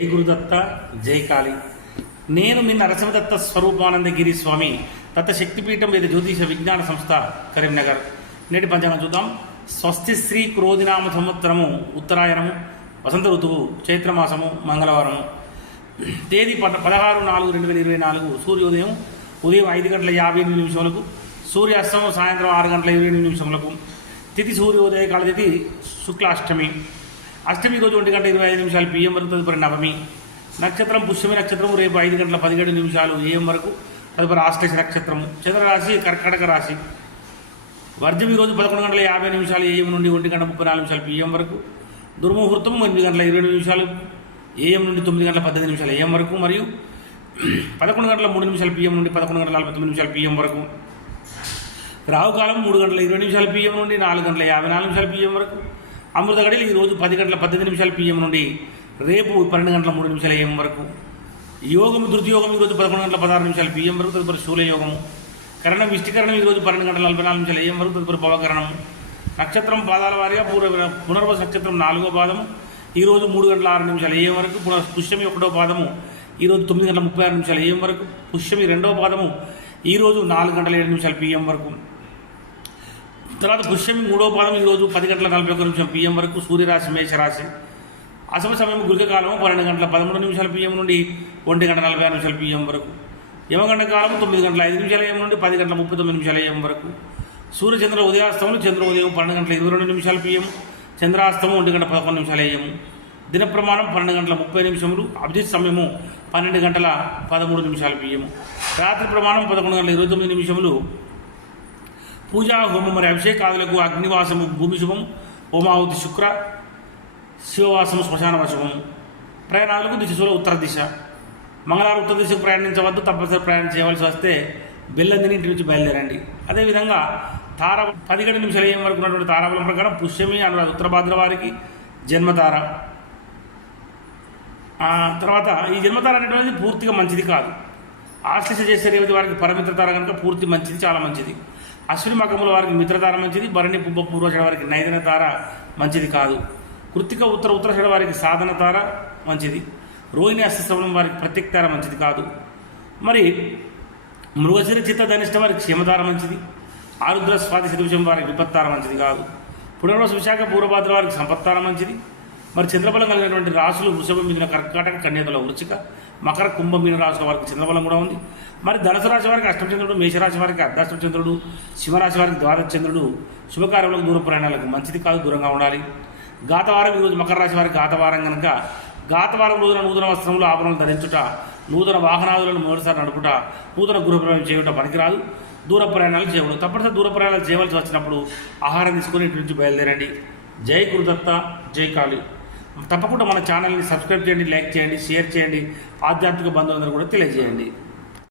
జై గురుదత్త జై కాళి. నేను మీ నరసింహదత్త స్వరూపానందగిరి స్వామి దత్త శక్తిపీఠం వేద జ్యోతిష విజ్ఞాన సంస్థ కరీంనగర్. నేటి పంచాంగం చూద్దాం. స్వస్తి శ్రీ క్రోధినామ సంవత్సరము ఉత్తరాయణము వసంత ఋతువు చైత్రమాసము మంగళవారము. తేదీ పద పదహారు నాలుగు రెండు వేల ఇరవై నాలుగు సూర్యోదయం ఉదయం ఐదు గంటల యాభై ఎనిమిది నిమిషములకు సూర్యాస్తమం సాయంత్రం ఆరు గంటల ఇరవై ఎనిమిది నిమిషములకు తిథి సూర్యోదయ కాల తిథి శుక్లాష్టమి. అష్టమి రోజు ఒంటి గంట ఇరవై ఐదు నిమిషాలు పిఎం వరకు తదుపరి నవమి. నక్షత్రం పుష్యమి నక్షత్రం రేపు ఐదు గంటల పదిహేడు నిమిషాలు ఏఎం వరకు తదుపరి ఆశ్లేష నక్షత్రము. చంద్రరాశి కర్కాటక రాశి. వర్జం ఈరోజు పదకొండు గంటల యాభై నిమిషాలు ఏఎం నుండి ఒంటి గంట ముప్పై నాలుగు నిమిషాలు పిఎం వరకు. దుర్ముహూర్తం ఎనిమిది గంటల ఇరవై నిమిషాలు ఏఎం నుండి తొమ్మిది గంటల పద్దెనిమిది నిమిషాలు ఏఎం వరకు మరియు పదకొండు గంటల మూడు నిమిషాలు పిఎం నుండి పదకొండు గంటల నలభై తొమ్మిది నిమిషాలు పిఎం వరకు. రావుకాలం మూడు గంటల ఇరవై నిమిషాలు పిఎం నుండి నాలుగు గంటల యాభై నాలుగు నిమిషాలు పిఎం వరకు. అమృత గడియలు ఈరోజు పది గంటల పద్దెనిమిది నిమిషాలు పిఎం నుండి రేపు పన్నెండు గంటల మూడు నిమిషాల ఏఎం వరకు. యోగం ధృతియోగం ఈరోజు పదకొండు గంటల పదహారు నిమిషాలు పిఎం వరకు తదుపరి శూలయోగము. కరణం విష్టికరణం ఈరోజు పన్నెండు గంటల నలభై నాలుగు నిమిషాలు ఏఎం వరకు తదుపరి పవకరణం నక్షత్రం పాదాల వారిగా పూర్వ పునర్వస నక్షత్రం నాలుగో పాదము. ఈరోజు మూడు గంటల ఆరు నిమిషాలు ఏఎం వరకు పునః పుష్యమి ఒకటో పాదము. ఈరోజు తొమ్మిది గంటల ముప్పై ఆరు నిమిషాలు ఏఎం వరకు పుష్యమి రెండవ పాదము. ఈరోజు నాలుగు గంటల ఏడు నిమిషాలు పిఎం వరకు. తర్వాత పుష్యమి మూడో పాదం ఈరోజు పది గంటల నలభై ఒక్క నిమిషం పిఎం వరకు సూర్యరాశి మేషరాశి. అసమ సమయం గురికకాలం పన్నెండు గంటల పదమూడు నిమిషాల పిఎం నుండి ఒంటి గంట నలభై ఆరు నిమిషాల పిఎం వరకు. యమగంట కాలం తొమ్మిది గంటల ఐదు నిమిషాల ఏం నుండి పది గంటల ముప్పై తొమ్మిది నిమిషాల ఏం వరకు. సూర్యచంద్ర ఉదయాస్తములు చంద్రోదయం పన్నెండు గంటల ఇరవై రెండు నిమిషాల పిఎం చంద్రాస్తమం ఒంటి గంట పదకొండు నిమిషాల ఏం దిన ప్రమాణం పన్నెండు గంటల ముప్పై నిమిషములు అభిజిత్ సమయము పన్నెండు గంటల పదమూడు నిమిషాల పిఎం రాత్రి ప్రమాణం పదకొండు గంటల ఇరవై తొమ్మిది నిమిషములు పూజా హోమం మరి అభిషేకాదులకు అగ్నివాసము భూమి శుభం హోమావతి శుక్ర శివవాసము శ్మశాన వశము ప్రయాణాలకు దిశలో ఉత్తర దిశ. మంగళవారం ఉత్తర దిశకు ప్రయాణించవద్దు తప్పనిసరి ప్రయాణం చేయవలసి వస్తే బెల్లందిని ఇంటి నుంచి బయలుదేరండి. అదేవిధంగా తార పదిహేడు నిమిషాలు ఏం వరకు ఉన్నటువంటి తారాబలం ప్రకారం పుష్యమి అనురాధ ఉత్తర భాద్ర వారికి జన్మతార. తర్వాత ఈ జన్మతార అనేటువంటిది పూర్తిగా మంచిది కాదు. ఆశ్లేష చేసే రేవతి వారికి పరమిత్రతార కనుక పూర్తి మంచిది చాలా మంచిది. అశ్విని మకముల వారికి మిత్రధార మంచిది భరణి పుబ్బ పూర్వషడ వారికి నైదన తార మంచిది కాదు. కృత్తిక ఉత్తర ఉత్తరషడ వారికి సాధన తార మంచిది. రోహిణి అష్టశ్రవణం వారికి ప్రత్యేక తార మంచిది కాదు. మరి మృగశిర చిత్త ధనిష్ట వారికి క్షేమధార మంచిది. ఆరుద్ర స్వాతి శతవిషం వారికి విపత్తార మంచిది కాదు. పునర్వస విశాఖ పూర్వభాద్ర వారికి సంపత్తార మంచిది. మరి చంద్రబలం కలిగినటువంటి రాసులు వృషభం మీద కర్కాటక కన్యతలో వృచ్చిక మకర కుంభం మీన రాశుల వారికి చంద్రబలం కూడా ఉంది. మరి ధనుసు రాశి వారికి అష్టమచంద్రుడు మేషరాశి వారికి అర్ధాష్టమ చంద్రుడు సింహరాశి వారికి ద్వాదశ చంద్రుడు శుభకార్యములకు దూర ప్రయాణాలకు మంచిది కాదు దూరంగా ఉండాలి. గాతవారం ఈరోజు మకర రాశి వారికి గాతవారం కనుక గాతవారం రోజున నూతన వస్త్రములు ఆభరణలు ధరించుట నూతన వాహనాదులను మొదటిసారి నడుపుట నూతన గృహప్రవేశం చేయటం పనికిరాదు. దూర ప్రయాణాలు చేయకూడదు తప్పనిసరి దూర ప్రయాణాలు చేయవలసి వచ్చినప్పుడు ఆహారం తీసుకొని ఇంటి నుంచి బయలుదేరండి. జై గురుదత్త జై కాళీ. తప్పకుండా మన ఛానల్ని సబ్స్క్రైబ్ చేయండి లైక్ చేయండి షేర్ చేయండి. ఆధ్యాత్మిక బంధువులందరూ కూడా తెలియజేయండి.